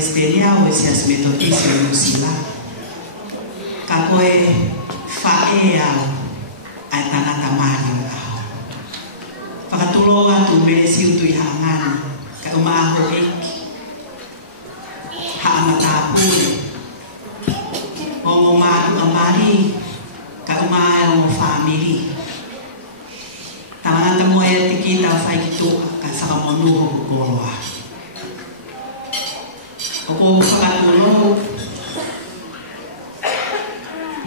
Presbeniao e sias metodisio Lucila. Kakoe faea ai tangata Mario au. Whakatulonga tu mesi utui hangani ka umaaho eki. Haamata pule. Ongo madu amari ka umaaho mo family. Tangata mo e tikita whai kitu ka whakamonuho kukoroa. Oko whakatulongo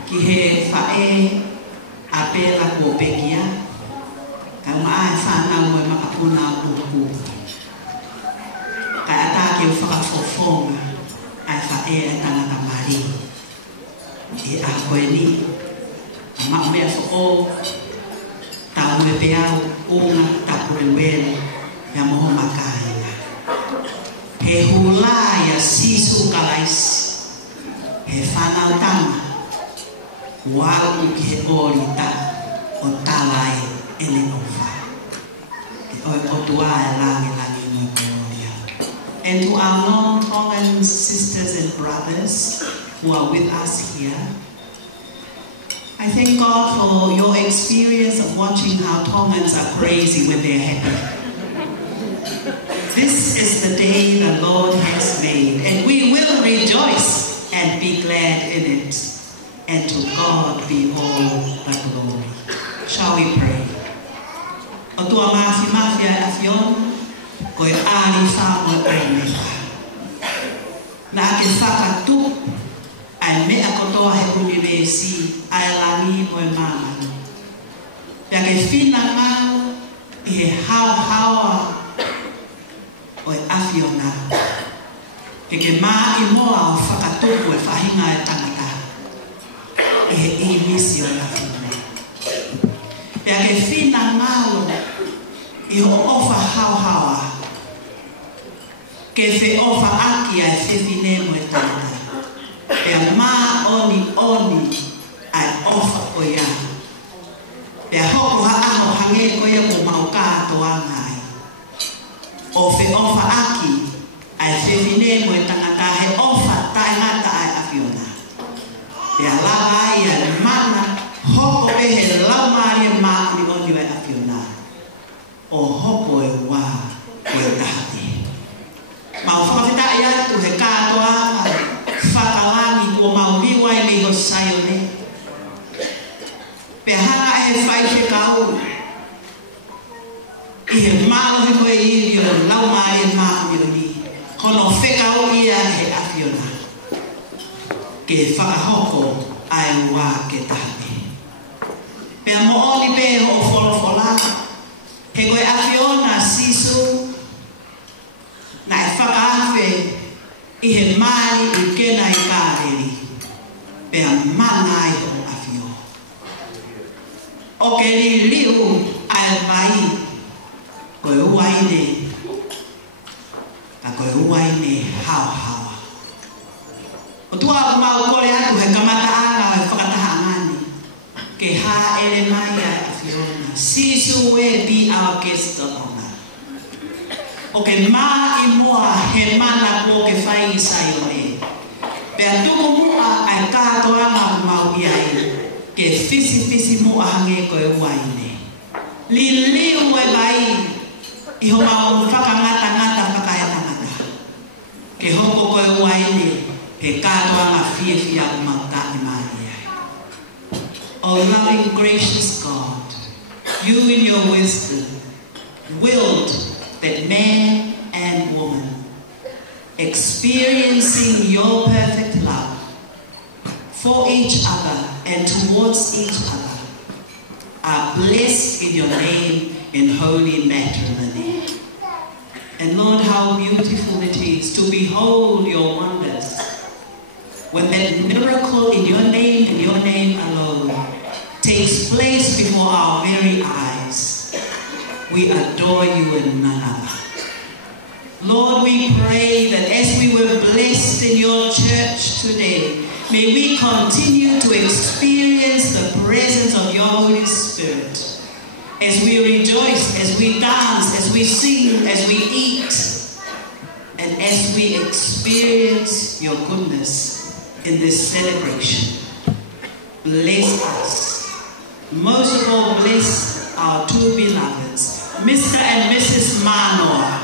ki he whae apela ko pekia ka maa e whanau e makapuna uku ka ata ke whakafofonga ai whae e tangata mari e a koe ni a maa mea whako tau e peau unga tapure wele ya moho makainga he hula ya sisu kalaisi he whanau tama walu ki he orita o talai ele ofa. O tua e langi mo gloria. And to our non-Tongan sisters and brothers who are with us here, I thank God for your experience of watching how Tongans are crazy when they're happy. This is the day the Lord has made, and we will rejoice and be glad in it. And to God be all the glory. Shall we pray? O tua mafia afiona, koe ari whamo ai mea. Na ake whakatu, ai mea kotoa he univesi, ai langi mo e mamani. Pea ke whina ngau, i he hawa o e afiona. Ke maa i moa o whakatuku e whahinga e tangata. E misio la fine. Pea ke whina ngalo i ho ofa hawa. Ke whi ofa aki ai whiwhine mo e tata. Pea maa oni ai ofa o ia. Pea hoku aho hange ko ia mo maukato angai. O whi ofa aki ai whiwhine mo e tangata he ofa taingata ai afiona. Pea lava ia le mana hoko e he lau maari e maa ni oni e afiona. O hoko e wā o e tahati. Ma o whakawhita i atu he kātoa whakalangi ko mauriwa e mei ho saione. Pea hanga e he whai he kau. I he malo he koe iri o lau maari e maa ni oni. Kono whekau ia he afiona. Ke whakahoko ai wā ke tahe. Pea mo oli pe ho wholofola. He koe afiona sisu. Na e whakaafe i he mai i kena i kāreri. Pea mana i ho afio. O ke li liu ai mai. Koe uaine. Ka koe uaine hao. O tua mau kore atu he kamata anga e whakatahangani. Ke ha ele mai a afiona. Sisu e be our guest of honor. O ke maa i moa he mana ko ke whai i saione. Pea tuku mua ai kāto anga mau iai. Ke fisi mua hange ko e waine. Liu e vai. I ho mau whakangata whakaetangata. Ke hoko ko e waine. He kātoa ngā whiawhia o mautaki mai ai. O loving, gracious God, you in your wisdom willed that man and woman, experiencing your perfect love for each other and towards each other, are blessed in your name in holy matrimony. And Lord, how beautiful it is to behold your wonders. When that miracle in your name and your name alone takes place before our very eyes, we adore you and none other. Lord, we pray that as we were blessed in your church today, may we continue to experience the presence of your Holy Spirit as we rejoice, as we dance, as we sing, as we eat, And as we experience your goodness in this celebration, bless us. Most of all, bless our two beloveds, Mr. and Mrs. Manoa,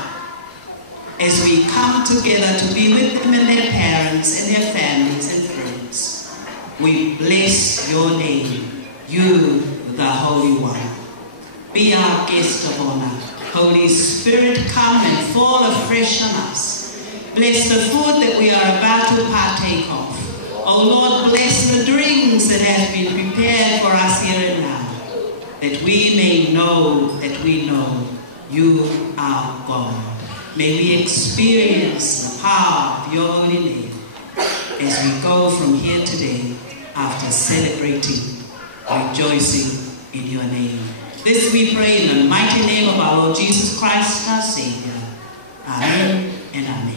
as we come together to be with them and their parents and their families and friends. We bless your name, you, the Holy One. Be our guest of honor. Holy Spirit, come and fall afresh on us. Bless the food that we are about to partake of. Oh Lord, bless the drinks that have been prepared for us here and now, that we may know that we know you are God. May we experience the power of your holy name as we go from here today after celebrating, rejoicing in your name. This we pray in the mighty name of our Lord Jesus Christ, our Savior. Amen and amen.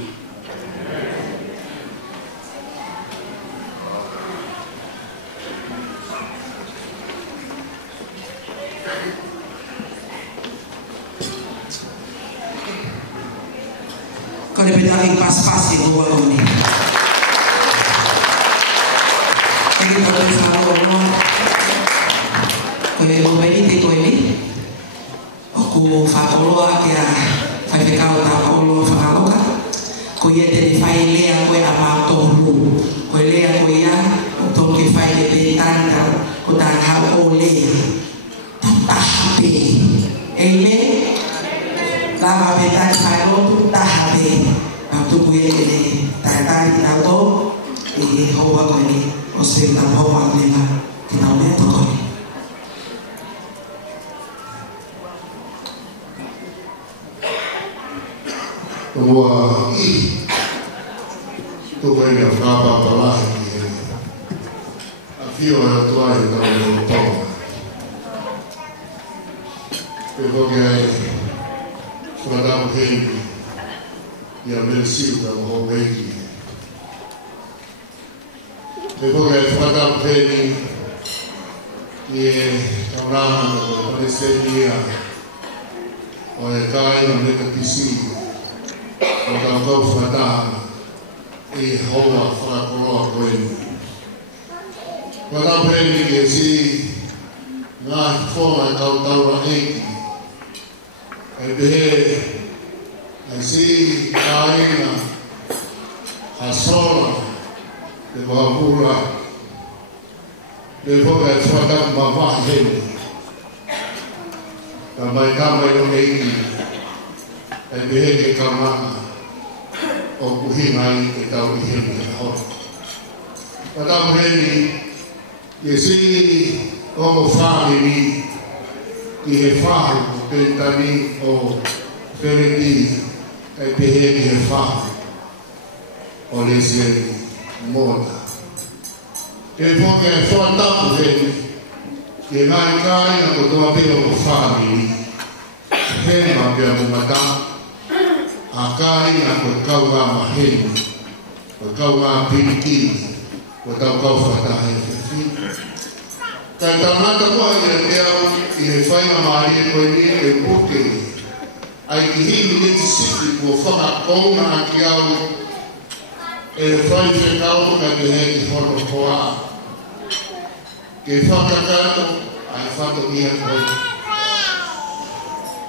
Kau lebih dari pas-pas itu baru ni. Jadi kalau misalnya orang, kau lebih baik ni kau ini, aku fakolo aja, fakir kau tak fakolo fakalo kan, kau ia jadi file aku yang apa tolu, kau ia aku yang untuk ke file betan kau tak tahu oleh, tak happy, amen. Lama betan file tu tak happy. Waktu gue ini tadi tahu ini hawa kau ini osir tak hawa lima kita udah tahu ini. Wah, tu gue ni apa lah ini. Afio orang tua itu orang tua. Sebagai seorang hamba yang meresiu dalam hal ini. Sebagai seorang hamba yang orang Palestina oleh kain mereka kisi orang kau fata hawa fakoro ini. Seorang hamba yang si nak forma kau tahu lagi. Asi kaina hasola de babura de boga fata mama hen kamai yo ei e behe kama o kuhinai ke tau hen ho pada meni yesi o family ki he fa ke tani o fereti e behe fa o lese moda e poche fronta pure che mai kai na ko to apelo family he ma pe mo mata akai na ko kauga ma he ko kauga pinti ko ta ko fata he fi ta mata ko ya te fai na mari ko ni e puke ai ki hi ni ti si ko fa ko na ki au e fai se kau ka ke he ki foto koa ke fa ka ka ai fa to ni ko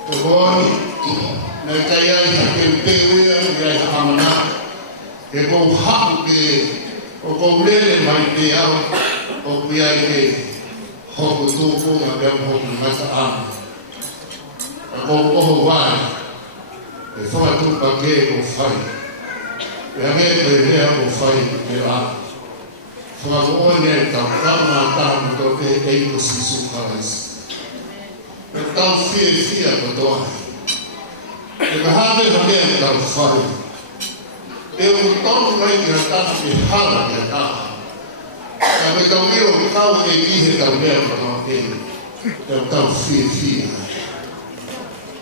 to boni na ka ya ke te ya ya amana ke ko ha ke o ko le mai te au o ki ai ke ho ko to ko na ga ho na sa a ko o wa e fa to pa ke ko fai ya me pe ko fai ke la fa ko ne ta ma ta to ke e ko si su fais e ta fi ko to e ba ha de me ta fai e o to mai ke ta fi ha la ke ta ka me ta mi o ka o e ki he ta me ko te e ta fi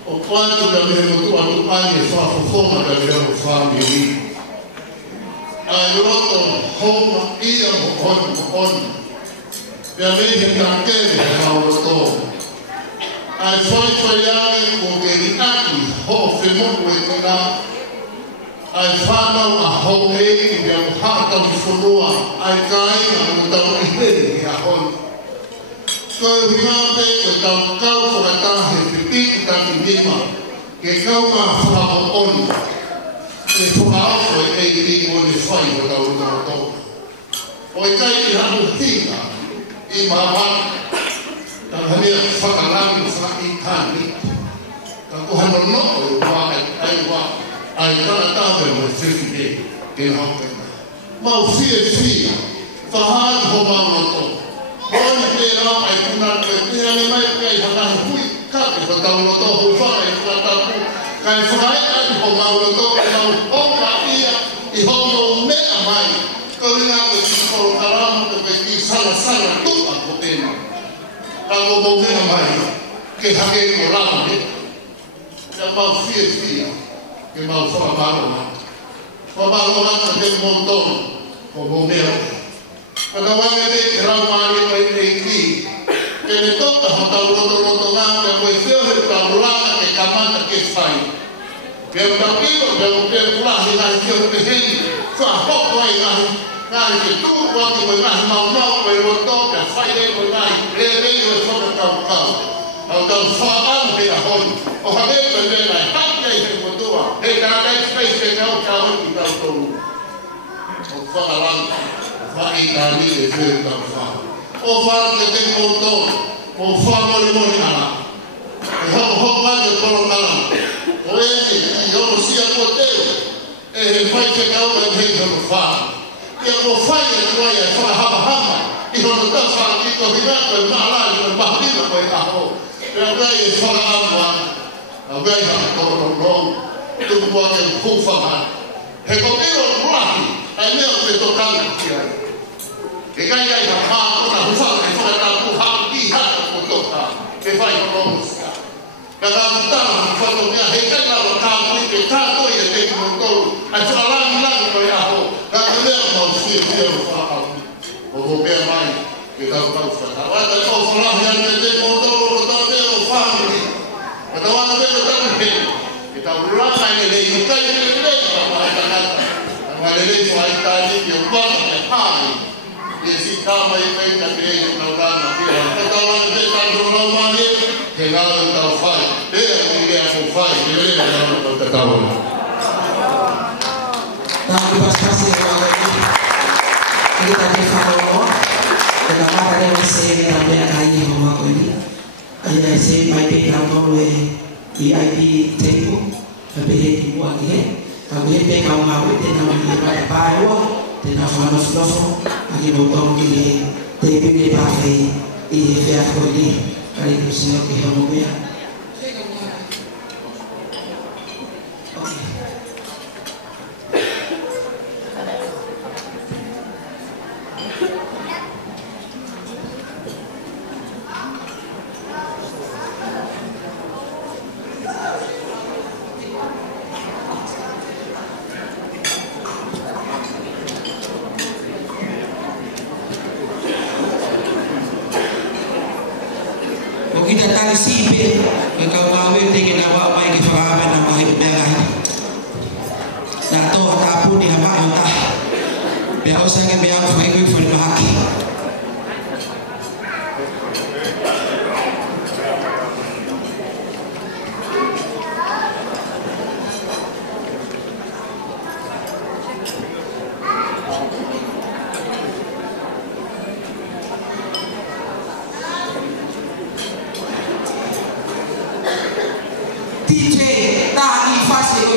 o quanto da me tu a tu anni fa forma da mia famiglia aiuto home io on per me che anche aiuto ai fai con che li atti ho fermo quella ai whanau a hou e i mea o hātau i whanua ai kai na o tau i heri i a hoi. Koe whimape koe tau kau whakatahe whipiti taki nima ke kau ngā whako oni e whakaoko e i o le whai o tau o tau tau. O e kai i hanu hinga i mahamani ka hanea whakarami o whaki tāni ka kuhano no o wā ai wā ai tana tāpe mo whiwhi e ke hauke. Mau fia whahātu ho mānoto. Hoi te rā ai kuna koe pēra ne mai pēi whakahi hui kāke whatau noto ho whaka e whakatapu kai whakai ai ho mānoto e mau hoka ia i homo mea mai ko ringa ko ki koro karama ko ke ki sana tuka ko tēnā. Ka homo mea mai ke hake ko rama he. Ka mau fia ke mau whakamaro mai. Whakamaro mai ka te montono ko mo mea. Pagawanga de Ramani mai nei ki ke le toka hata roto ngā me koe whio he tauranga ke kamana ke whai. Ke utapiro ke urahi ngai ki o te heni wha hoko ai ngai ke tūku aki mai ngai mau koe roto ke whai re koe ngai rei o e whaka kau. Au tau whaanu he a hoi o hake koe me ngai haki ai he motua he kākai space ke kau ki tau tōru. O whakaranga. Vai tani e feu ka fa. O fa ke te moto, o fa mo ana. E ho va de tolo mala. O e yo mo sia ko te. E vai ke ka o e he no fa. E ko fa e ko e fa ha. E no ta fa ki ko hina ko mala ni ba ni ko e ho. E vai e fa ha. A vai ha ko no. Tu po ke ku fa. He ko pero raki. Ai me o te tokanga ki ai. E kai ai ka pā kona hufanga e whakatapu haki hata ko toka e whai o romusia. Ka ka mutana hufanga mea he kai lawa tāpui ke tātoi e teki motoru ai whakalangi ko e aho ka ka mea mau whia o whakau. O ho mea mai ke tau whaka. Wai ka tau whalahi anu e teki motoru o tau mea o whangri. Ka tau anu mea o tau he. Ke tau rana e lei i kai e lei ka mai ka nata. Ka mai lei so ai tāni ki o waka me hai. E si kama i pei ta kei o naurana pia. Ka tawana te tanto naumane, ke ngāra tau whai. Ea ki rea ko whai, ke rea ngāra tau te tawana. Tāku paspasi e wāle i. Eki tā te whakaroa. Te ka mata reo i se e tā mea ka i ho mako i ni. Ai ai se mai pei tā tonu e i IP table. Ka pe he ki mua ki he. Ka pe he pei ka unga ui te nau i e mai pae ua. Tēnā whanofnofo, aki mo tōng ki le te pine pāwhei i he whea koe ni, kari kusinga ki hea mo mea. Kita tali sipe ke kau mawe te ke na wa mai ke whakaapa na mahi pe mea gai. Na tō hatapu ni hama o ta. Pea o sange mea o whaikui whani mahaki. DJ Dani Fácil.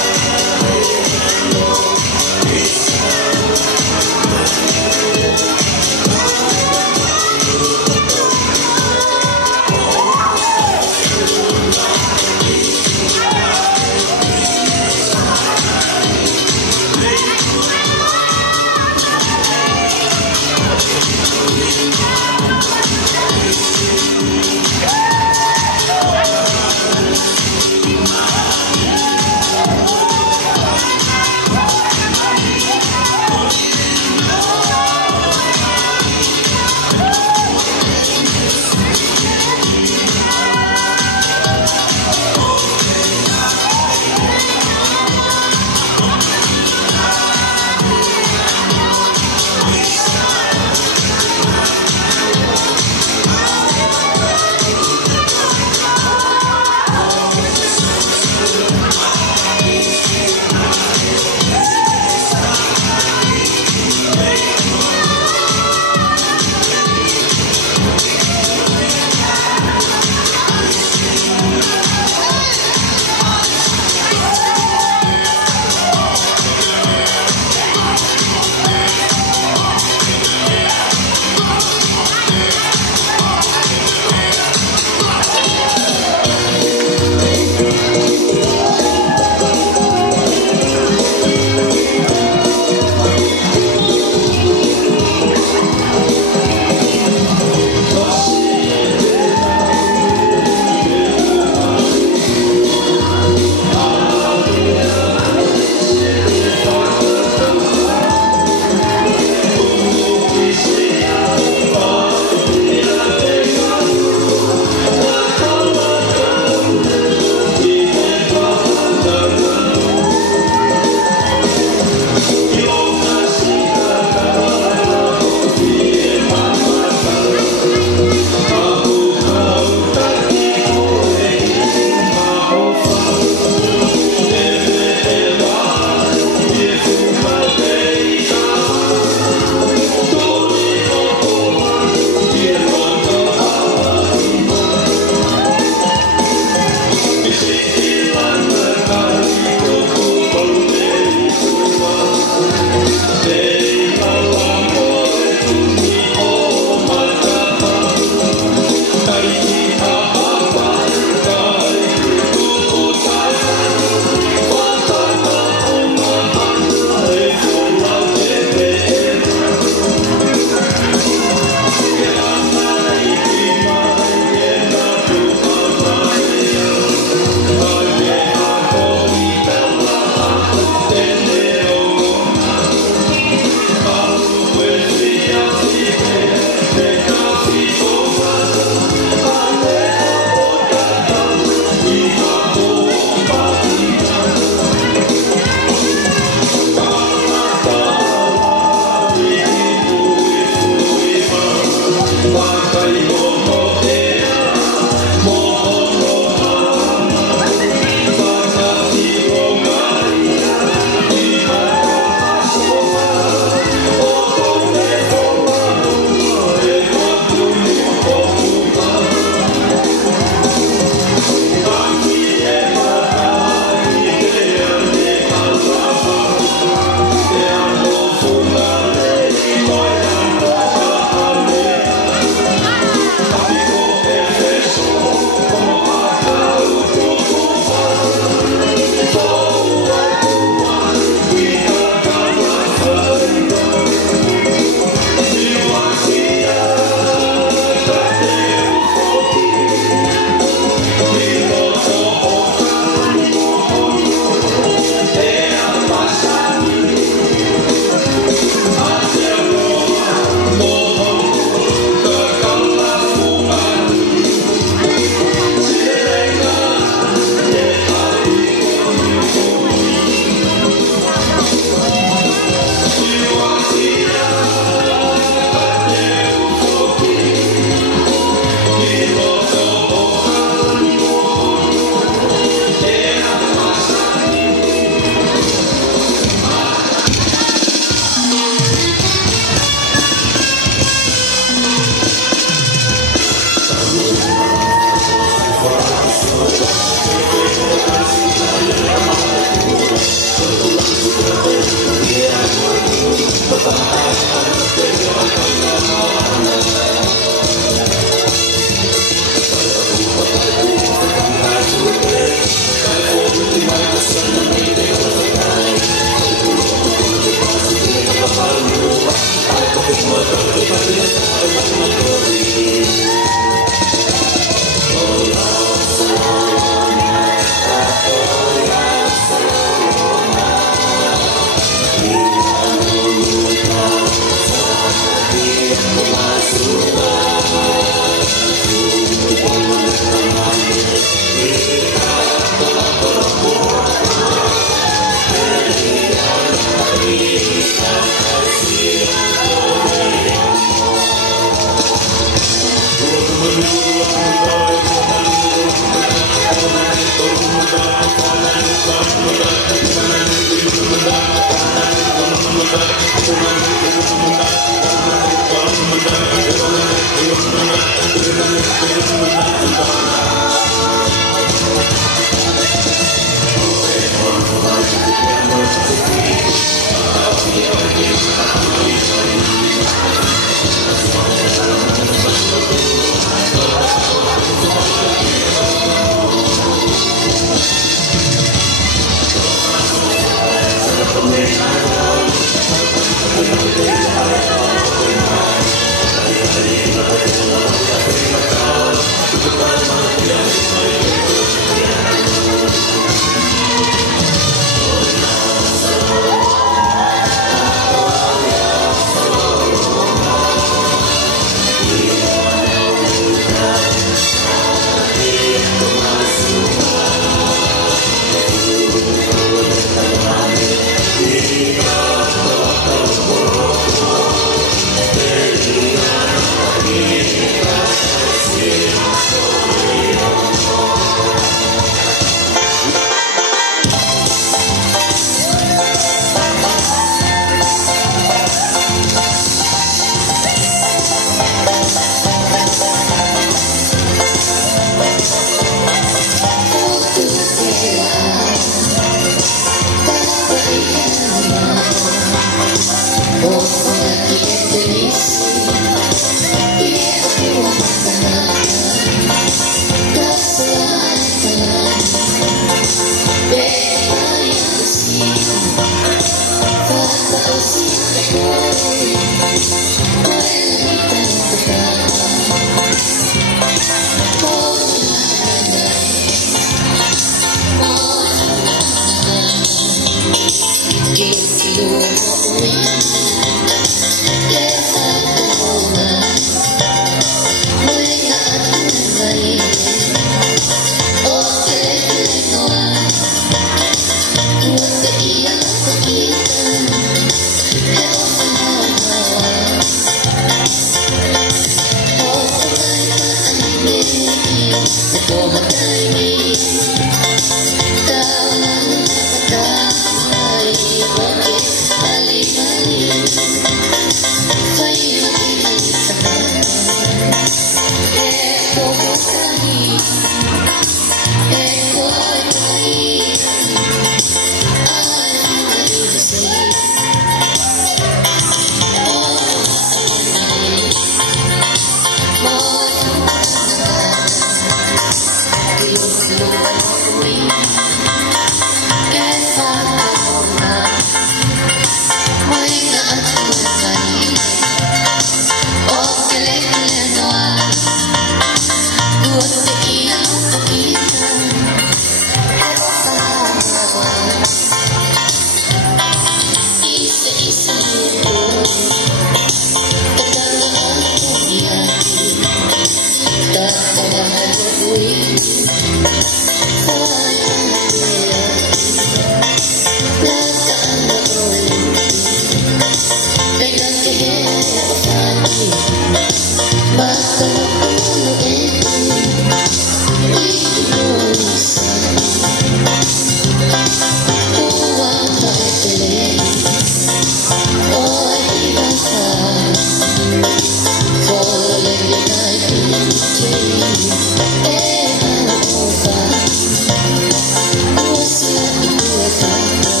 Thank you.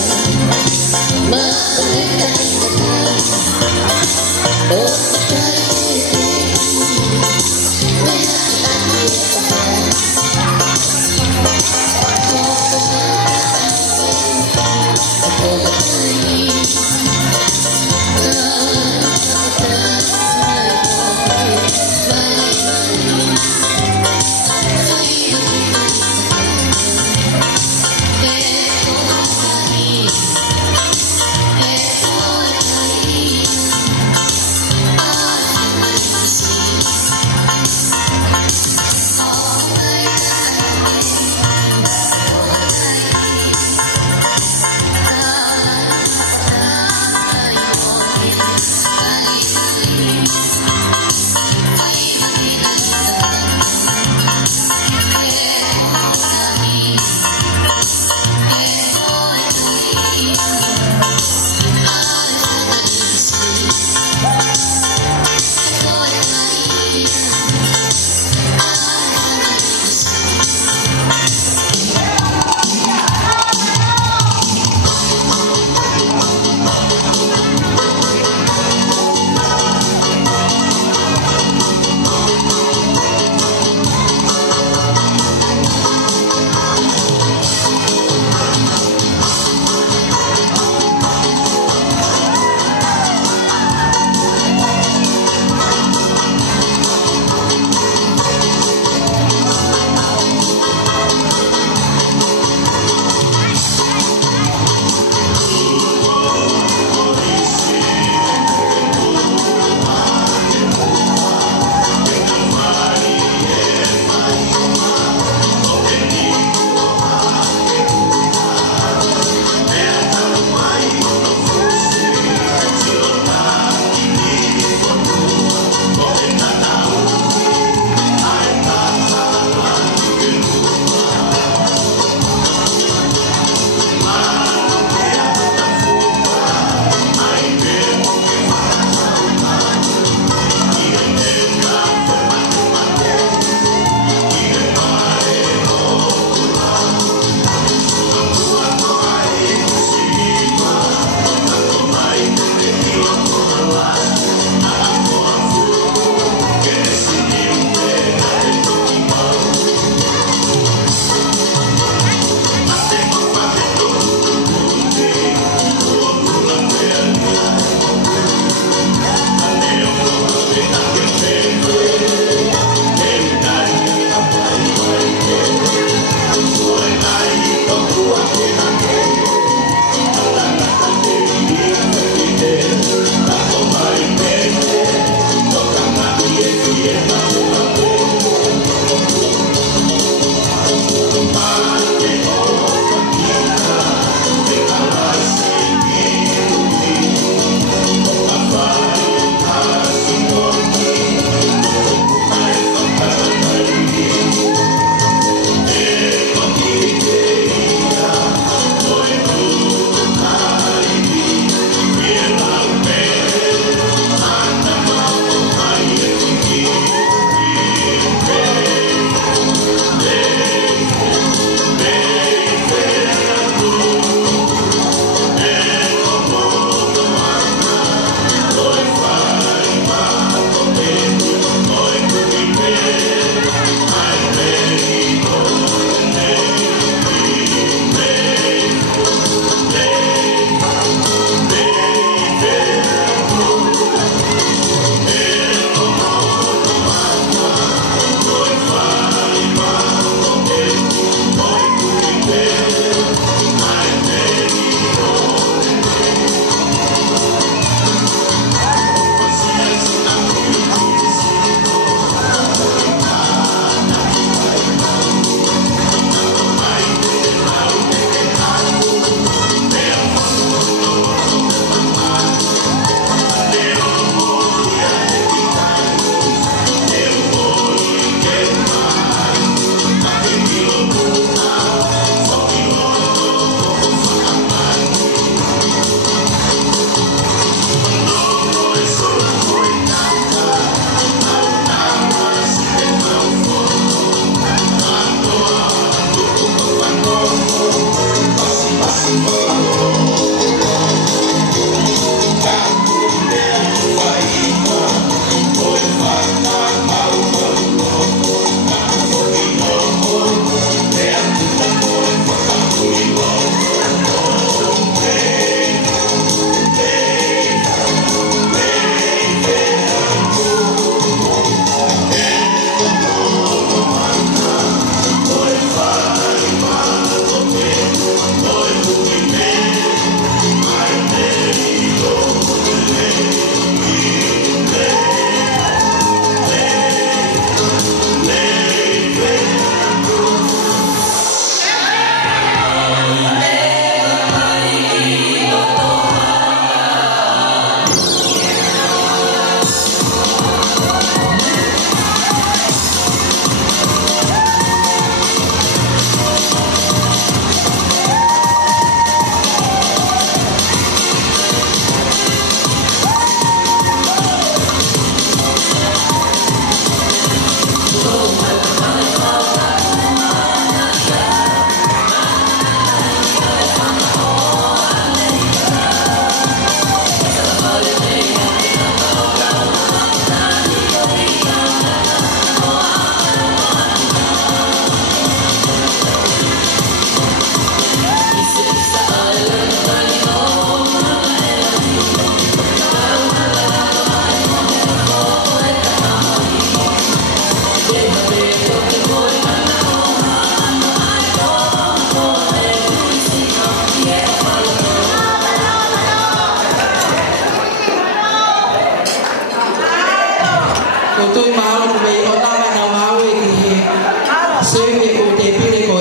Seve o te pile ko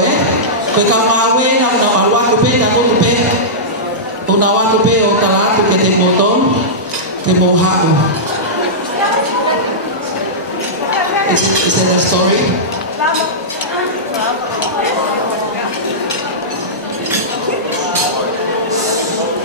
Koe ka mawe na malua ko pe na ko pe. O na wa ko pe o talatu ke te botong te mohau. Is that a story?